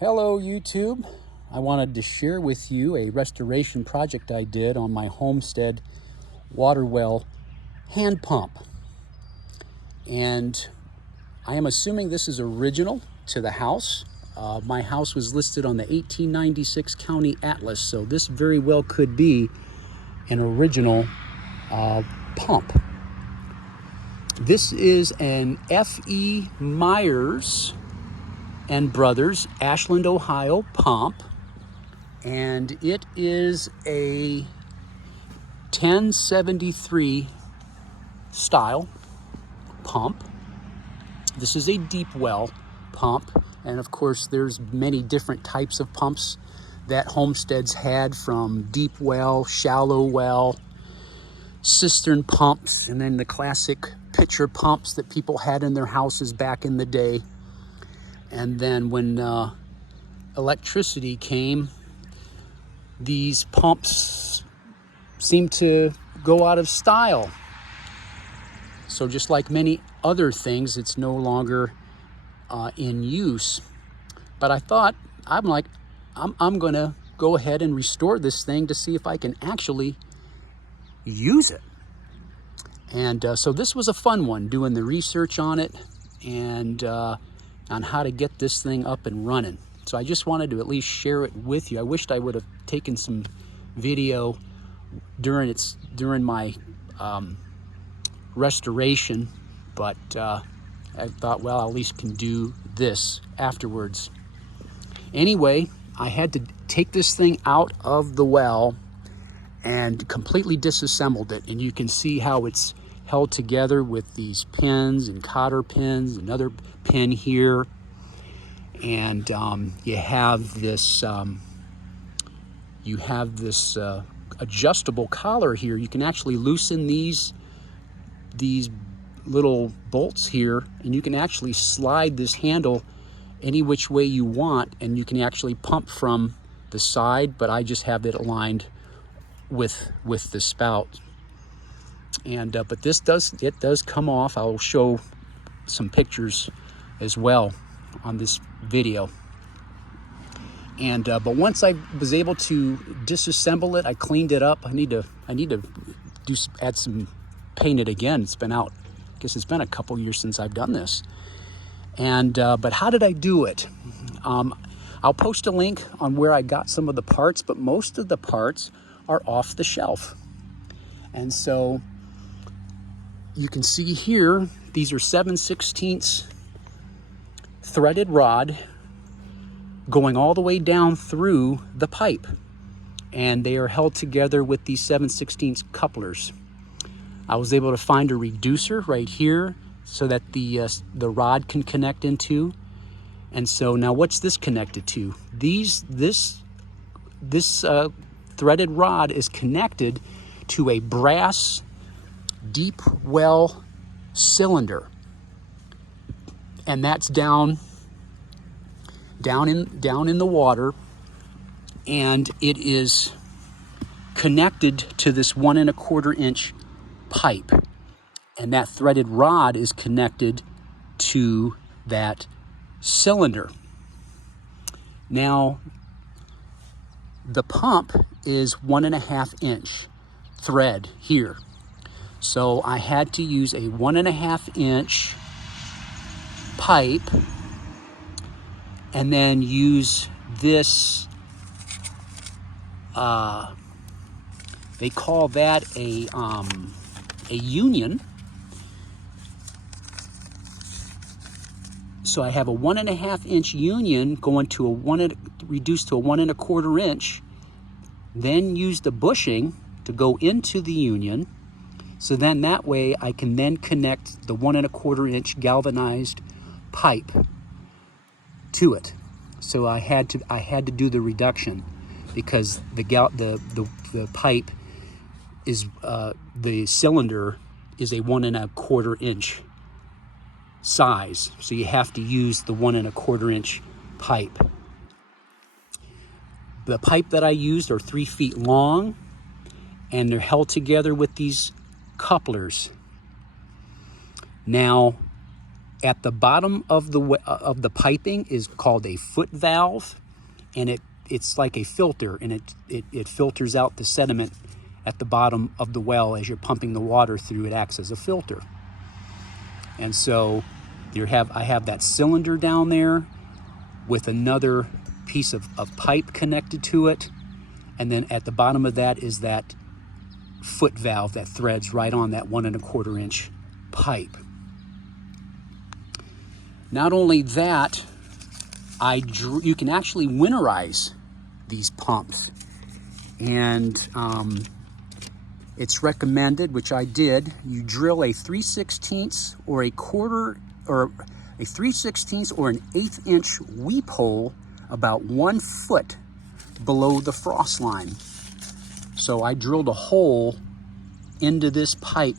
Hello YouTube. I wanted to share with you a restoration project I did on my homestead water well hand pump. And I am assuming this is original to the house. My house was listed on the 1896 county atlas, so this very well could be an original pump. This is an F.E. Myers and Brothers, Ashland, Ohio pump, and it is a 1073 style pump. This is a deep well pump, and of course there's many different types of pumps that homesteads had, from deep well, shallow well, cistern pumps, and then the classic pitcher pumps that people had in their houses back in the day. And then when electricity came, these pumps seemed to go out of style. So just like many other things, it's no longer in use. But I thought, I'm gonna go ahead and restore this thing to see if I can actually use it. And so this was a fun one, doing the research on it and on how to get this thing up and running. So I just wanted to at least share it with you. I wished I would have taken some video during my restoration, but I thought, well, I at least can do this afterwards. Anyway, I had to take this thing out of the well and completely disassembled it, and you can see how it's held together with these pins and cotter pins, another pin here, and you have this adjustable collar here. You can actually loosen these little bolts here, and you can actually slide this handle any which way you want, and you can actually pump from the side, but I just have it aligned with the spout. And but this does come off. I will show some pictures as well on this video. And but once I was able to disassemble it, I cleaned it up. I need to paint it again. It's been out, I guess it's been a couple years since I've done this. And but how did I do it? I'll post a link on where I got some of the parts, but most of the parts are off the shelf. And so you can see here, these are 7/16 threaded rod going all the way down through the pipe. And they are held together with these 7/16 couplers. I was able to find a reducer right here so that the rod can connect into. And so now what's this connected to? This threaded rod is connected to a brass deep well cylinder, and that's down in the water, and it is connected to this 1 1/4 inch pipe, and that threaded rod is connected to that cylinder. Now the pump is 1 1/2 inch thread here. So I had to use a 1 1/2 inch pipe and then use this, they call that a union. So I have a 1 1/2 inch union going to reduced to a 1 1/4 inch, then use the bushing to go into the union. So then that way I can then connect the 1 1/4 inch galvanized pipe to it. So I had to do the reduction because the pipe is the cylinder is a 1 1/4 inch size. So you have to use the 1 1/4 inch pipe. The pipe that I used are 3 feet long, and they're held together with these couplers. Now, At the bottom of the piping is called a foot valve, and it's like a filter, and it filters out the sediment at the bottom of the well as you're pumping the water through. It acts as a filter. And so I have that cylinder down there with another piece of pipe connected to it, and then at the bottom of that is that foot valve that threads right on that 1 1/4 inch pipe. Not only that, you can actually winterize these pumps, and it's recommended, which I did, you drill a 3/16 or a quarter, or a 3/16 or an 1/8 inch weep hole about 1 foot below the frost line. So I drilled a hole into this pipe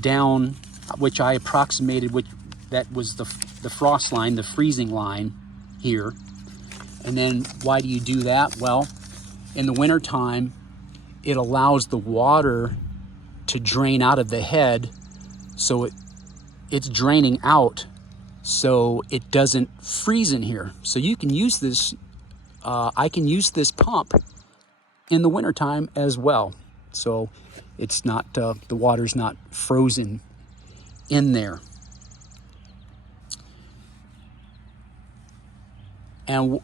down, which I approximated, which that was the frost line, the freezing line here. And then why do you do that? Well, in the wintertime, it allows the water to drain out of the head, so it's draining out, so it doesn't freeze in here. So you can use this, I can use this pump in the wintertime as well. So it's not, the water's not frozen in there. And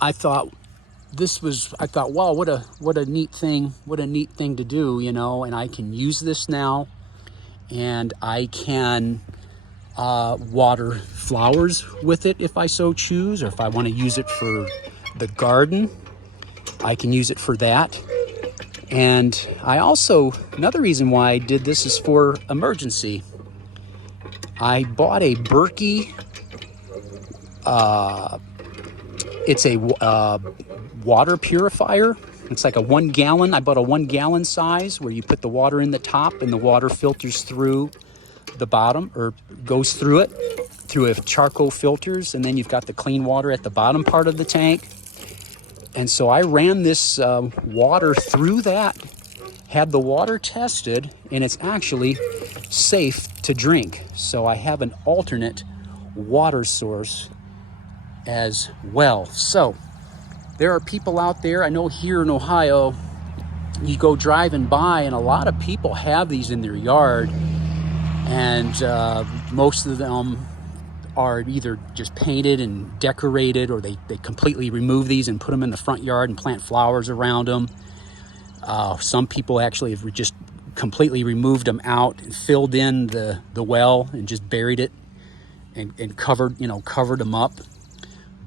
I thought, wow, what a neat thing to do, you know, and I can use this now, and I can water flowers with it if I so choose, or if I want to use it for the garden, I can use it for that. And I also, another reason why I did this is for emergency. I bought a Berkey, it's a water purifier. It's like a 1 gallon. I bought a 1 gallon size where you put the water in the top and the water filters through the bottom, or goes through it, through a charcoal filters, and then you've got the clean water at the bottom part of the tank. And so I ran this water through that, had the water tested, and it's actually safe to drink. So I have an alternate water source as well. So there are people out there, I know here in Ohio, you go driving by and a lot of people have these in their yard, and most of them are either just painted and decorated, or they completely remove these and put them in the front yard and plant flowers around them. Some people actually have just completely removed them out and filled in the well and just buried it and covered them up.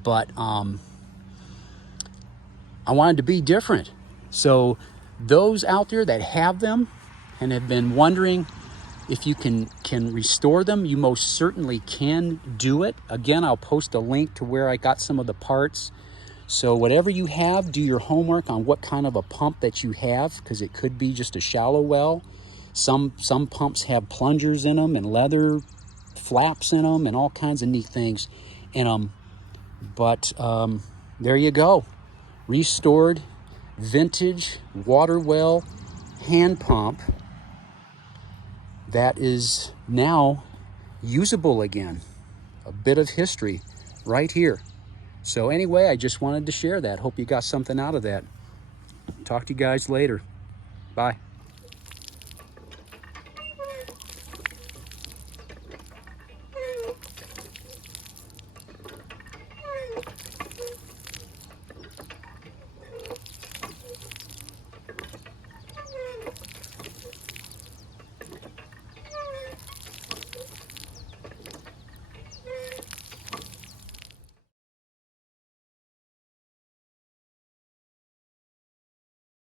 But I wanted to be different. So those out there that have them and have been wondering if you can restore them, you most certainly can do it. Again, I'll post a link to where I got some of the parts. So whatever you have, do your homework on what kind of a pump that you have, because it could be just a shallow well. Some pumps have plungers in them and leather flaps in them and all kinds of neat things in them. But there you go. Restored vintage water well hand pump that is now usable again. A bit of history right here. So anyway, I just wanted to share that. Hope you got something out of that. Talk to you guys later. Bye.